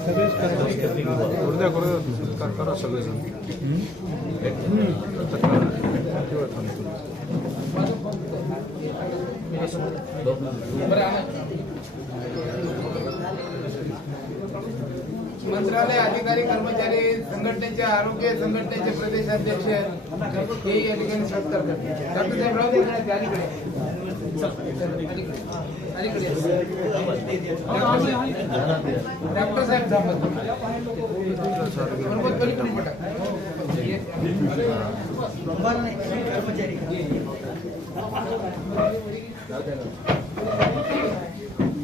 करू द्या करा सगळेजण मंत्रालय अधिकारी कर्मचारी संघटनेचे आरोग्य संघटनेचे प्रदेशाध्यक्ष हे या ठिकाणी सत्कार करतात. डॉक्टर साहेब राहू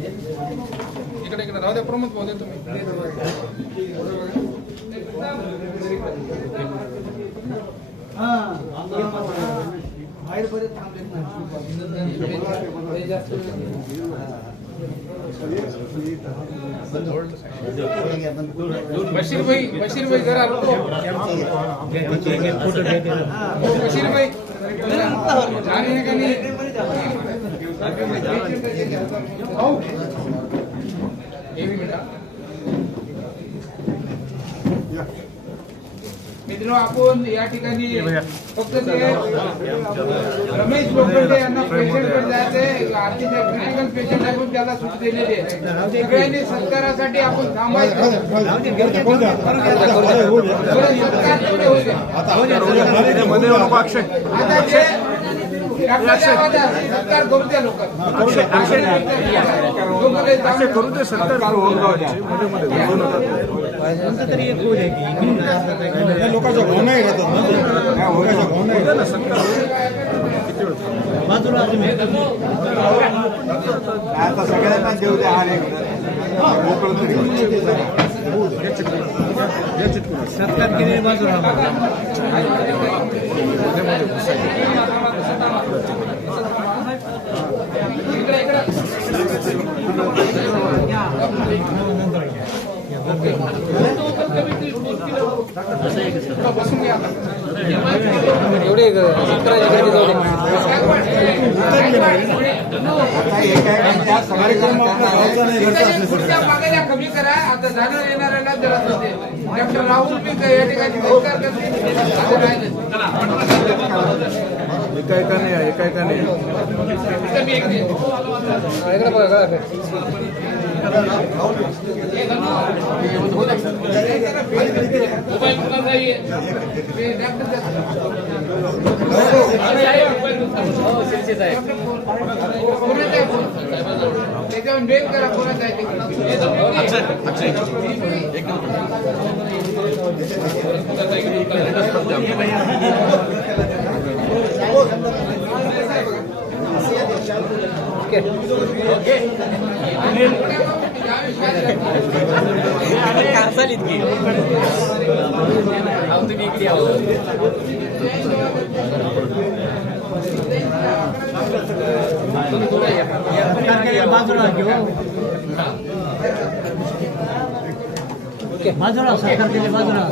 इकडे, इकडे. राहू द्या प्रमोद भाऊ तुम्ही. बशीर भाई बशीर भाई जरा रुको. बशीर भाई जाने का नहीं आओ एक मिनिट मित्र आपण या ठिकाणी फक्त ते रमेश लोखंडे यांना पेशंटकडे जायचंय आर्थिक क्रिटिकल पेशंट आहे त्याला सूट दिलेली आहे सगळ्यांनी सत्कारासाठी आपण थांबायचं. सत्कार तेवढे आता जे करू दे सरकार लोकांच्या भावना ना सत्कार आता सगळ्यांना देऊ द्या हार एक मोकळं बाजूला बसून घ्या आता. एवढे सत्काराची गर्दी जाऊ आता एका कार्यक्रम आपला गावचा नाही घरचा तिथे असले खुर्च्या मागायला कमी करा आता जाणार येणाऱ्याला डॉक्टर राहुल पी या ठिकाणी सत्कार करतील आता राहिले. एका एकाने या, एका एकाने कोणाचा आहे ओके. बेल करा कोणाचा आहे ते. बाजूला घेऊ बाजूला सरकार बाजूला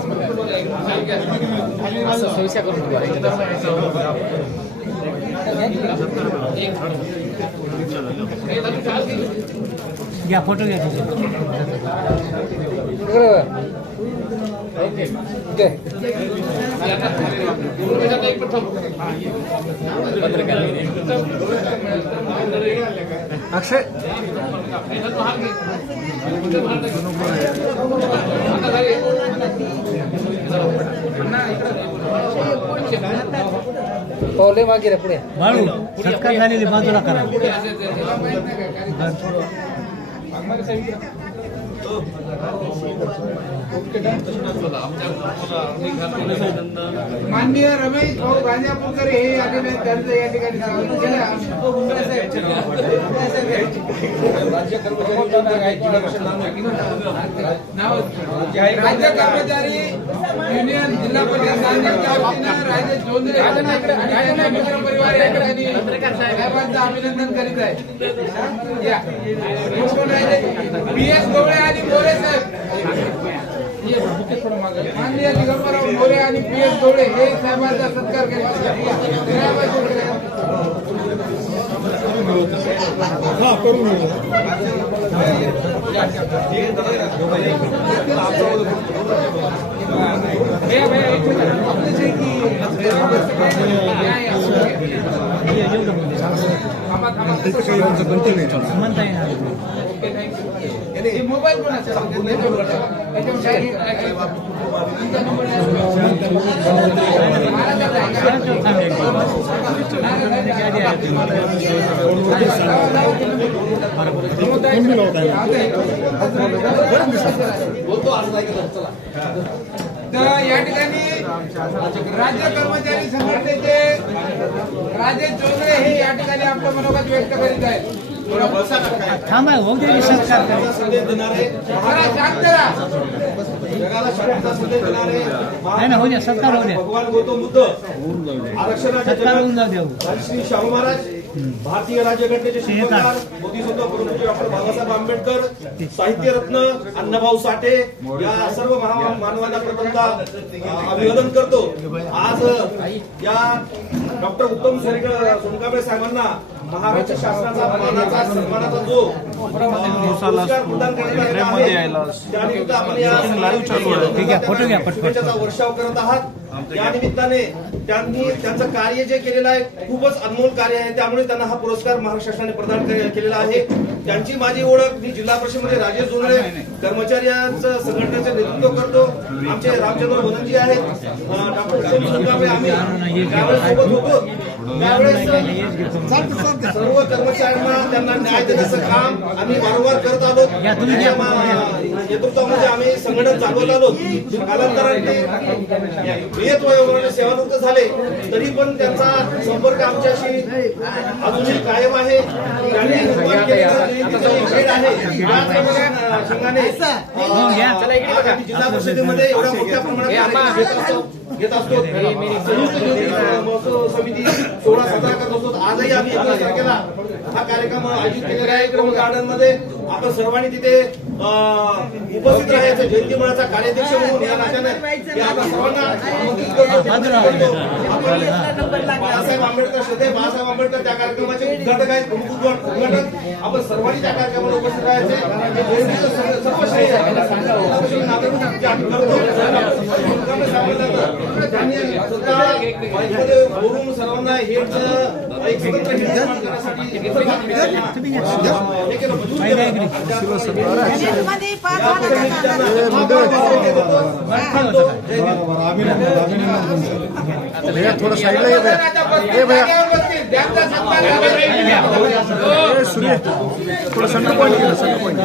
करून घ्या फोटो घ्या ओके अक्षय. पावले मागे रे पुढे. बाळू सत्कार झालेली बाजूला करा. माननीय रमेश भाऊ गांजापूरकर हे या ठिकाणी त्यांचं या ठिकाणी राज्य कर्मचारी राज्य कर्मचारी युनियन जिल्हा परिषद जोंधळे आणि मित्र परिवार या साहेबांचं अभिनंदन करीत आहे. पी एस गोवळे आणि मोरे साहेब. माननीय दिगंबरराव मोरे आणि पी एस गोवळे हे साहेबांचा सत्कार केला करून मोबाईल कोणाचा त्याच्यावर काय- काय- काय- तुमचा नंबर तर या ठिकाणी राज्य कर्मचारी संघटनेचे राजे जोंधळे हे या ठिकाणी आपलं मनोगत व्यक्त करीत आहेत. थांबा होऊ दे की सत्कार करा. जरा शांत राहा. जगाला शांतता संदेश देणारे नाही ना होऊ द्या सत्कार होऊ द्या भगवान गौतम बुद्ध आरक्षणाचे सत्कार होऊन जाऊ द्या श्री शाहू महाराज भारतीय राज्यघटनेचे शिल्पकार बोधिसत्व परमपूज्य डॉक्टर बाबासाहेब आंबेडकर साहित्य रत्न अण्णाभाऊ साठे या सर्व मानवांना प्रथमतः अभिवादन करतो आज या डॉक्टर उत्तम सोनका- सोनकांबळे साहेबांना महाराष्ट्र शासनाचा मानाचा सन्मानाचा जो त्यानिमित्त आपण या. शुभेच्छाचा वर्षाव करत आहात. या निमित्ताने त्यांनी त्यांचं कार्य जे केलेलं आहे खूपच अनमोल कार्य आहे. त्यामुळे त्यांना हा पुरस्कार महाराष्ट्र शासनाने प्रदान केलेला आहे. त्यांची माझी ओळख मी जिल्हा परिषदेमध्ये राजेश जोंधळे कर्मचाऱ्यांचं संघटनेचं नेतृत्व करतो. आमचे रामचंद्र वदनजी आहेत. डॉक्टर आम्ही त्यावेळेस सोबत होतो. त्यावेळेस सर्व कर्मचाऱ्यांना त्यांना न्याय देण्याचं काम आम्ही वारंवार करत आलो नेतृत्वामध्ये आम्ही संघटन चालवत आलो कालांतराने ते नियत वयोगटाने सेवानिवृत्त झाले तरी पण त्यांचा संपर्क आमच्याशी अजूनही कायम आहे. त्यांनी निर्माण केलेलं आहे संघाने जिल्हा परिषदेमध्ये एवढ्या मोठ्या प्रमाणात घेत असतो. संयुक्त समिती सोळा सतरा करत असतो आजही आम्ही एकोणीस तारखेला हा कार्यक्रम आयोजित केलेला आहे क्रम गार्डनमध्ये आपण सर्वांनी तिथे उपस्थित राहायचं. जयंती मनाचा कार्याध्यक्ष म्हणून या नात्याने आपण सर्वांना आमंत्रित करतो बाळासाहेब आंबेडकर श्रद्धे बाळासाहेब आंबेडकर त्या कार्यक्रमाचे उद्घाटक आहेत प्रमुख उद्घाटक आपण सर्वांनी त्या कार्यक्रमाला उपस्थित राहायचे. जयंतीचं सर्व- श्रेय सर्व नागरिक जे करतो. त्यांनी स्वतः बोलून सर्वांना हेडचं एक स्वतंत्र निर्माण करण्यासाठी मध्ये पाच थोडं साईडला ये भैया. आता बसतील, जागेवर बसतील. थोडं सेंटर पॉईंट केलं सेंटर पॉईंट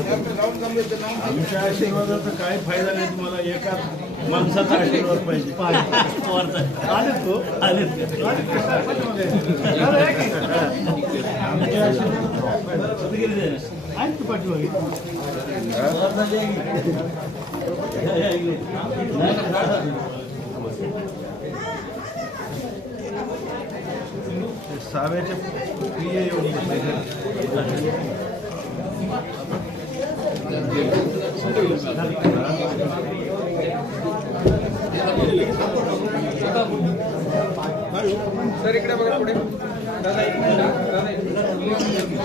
डॉक्टर राहुल गांभीचं नाव आमच्या आशीर्वादाचा काय फायदा नाही तुम्हाला? एका माणसाचा आशीर्वाद पाहिजे. आलेत तो. आमच्या आशीर्वाद आहेत की पाठीमागे ते साव्याच्या प्रिय बसले सर इकडे बघा पुढे दादा एक मिनिट. दादा एक मिनिट.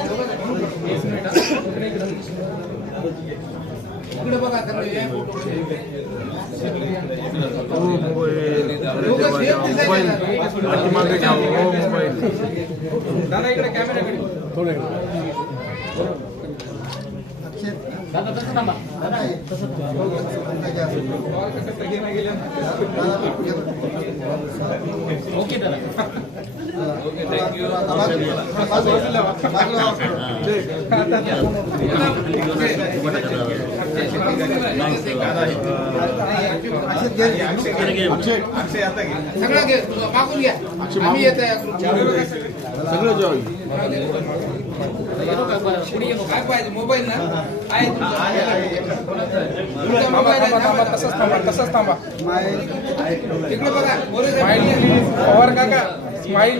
इकडे. इकडे बघा सगळे हे फोटो दादा इकडे कॅमेराकडे थोडे सगळं घे ओके थँक्यू घ्या आम्ही येत आहे सगळं काय पाहिजे मोबाईल ना आहे मोबाईल तसंच थांबा तसंच थांबा तिकडे बघा पवार काका स्माईल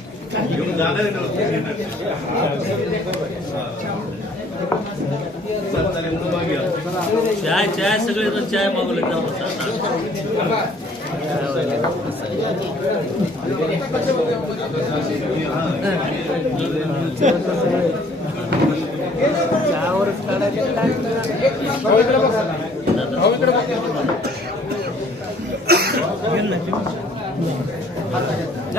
चाय चाय सगळे जण चाय मागवले जाऊ भाऊ इकडे बघ. भाऊ जरा बसून घ्या आता बाजूला बसा बरं सर्वजण. एक मिनिट झालं का? भाऊ इकडे बघ. ए, भाऊ जरा हो,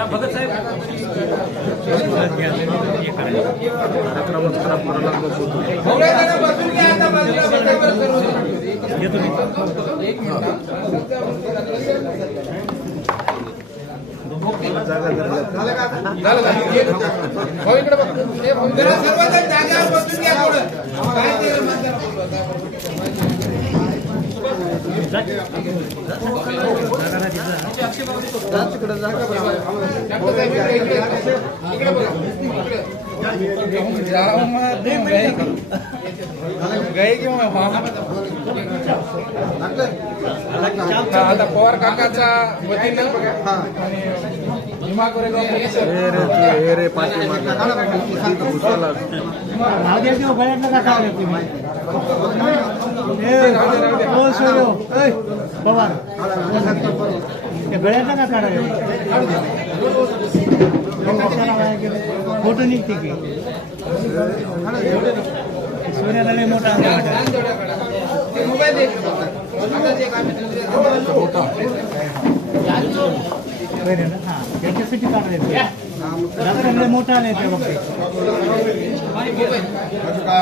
सर्वजण जागेवर बसून घ्या थोडं. काय ते रे म्हातारं? डॉक्टर साहेब इकडे, इकडे. इकडे बघा. इकडे. गए की आता पवार काकाचा वतीनं आणि भीमा कोरेगाव सर नाव द्या किंवा गळ्यातलं का काढले तुम्ही ए, ओ सोयो, ए, पवार ते गळ्यातलं का काढायला फोटो निघते की सूर्याला लय मोठा अंगावर आहे. ते मोबाईल दे आता ते काय बरं ना? हा, त्याच्यासाठी काढायचं दादा लय मोठा आलाय त्या बाबतीत हा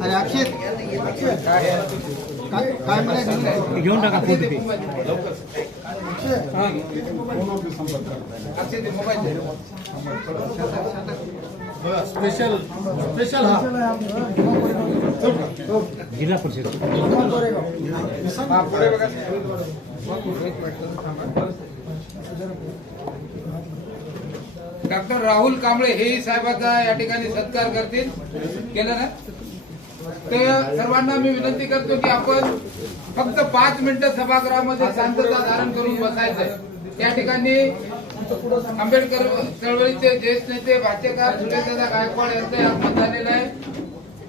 अरे अक्षय काय काय म्हणायचं घेऊन टाका फोटो ते. अक्षय ते मोबाईल दे स्पेशल स्पेशल हा. जिल्हा परिषद. पुढे बघा डॉक्टर राहुल कांबळे हेही साहेबाचा या ठिकाणी सत्कार करतील. केलं ना? तर सर्वांना मी विनंती करतो की आपण फक्त पाच मिनिटं सभागृहामध्ये शांतता धारण करून बसायचंय. त्या ठिकाणी आंबेडकर चळवळीचे ज्येष्ठ नेते भाष्यकार सुरेशदादा गायकवाड यांचं आगमन झालेलं आहे.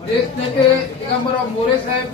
ज्येष्ठ नेते दिगंबरराव मोरे साहेब